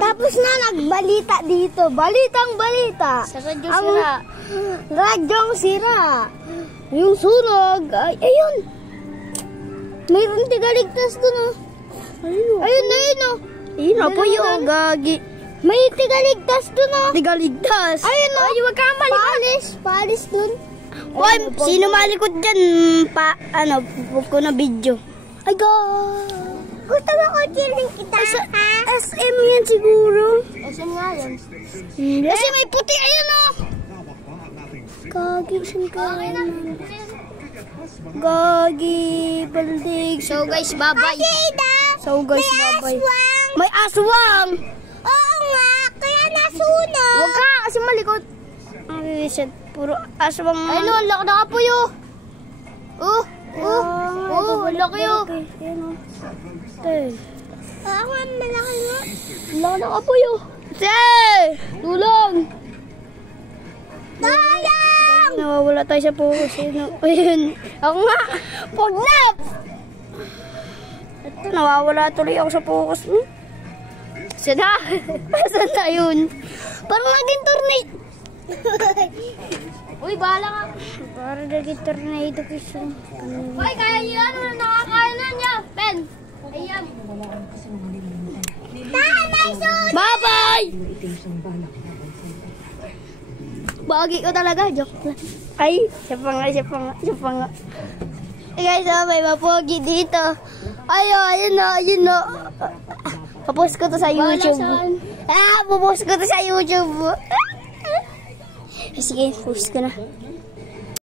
Tapos na nagbalita dito. Balitang balita. Sa radyong sira. Radyong sira. Yung sunog. Ay, ayun. Mayroon tigaligtas dun, oh. Ayun. Oh. Ayun, po yung gagi. May tigaligtas dun, oh. Tigaligtas. Ayun, oh. Ay, wag ka malikot. Palis dun. Hoy, sino malikot dyan? Huwag ko na video. Ay, God. Gusto mo ko chilling kita, ha? SM yan siguro. SM nga yan. Kasi may puti, ayun, oh. Gagi, saan ka? Gagi, baldig. So guys, bye-bye. So guys, bye-bye. May aswang. Oo nga, kaya nasunog. Huwag ka, kasi malikot. Ay, shit, puro aswang. Ay, no, ang laki na kapuyo. Ang laki yun. Oo nga, malaki nga. Ang laki na kapuyo. Tulong. Tulong! Nawawala tayo sa focus. Ayun. Ako nga. Pugnap! Ito, nawawala tuloy ako sa focus. Sada. Saan na yun? Parang naging tornado. Uy, bahala ka. Parang naging tornado kasi. Uy, kaya niyo yan. Nakakaya na niya. Ben. Ayan. Bye-bye! Bagi ko talaga. Joke lang. Ay, siya pa nga. Hey guys, may mapogi dito. Ayun na. Papost ko to sa YouTube. Papost ko to sa YouTube. Sige, post ko na.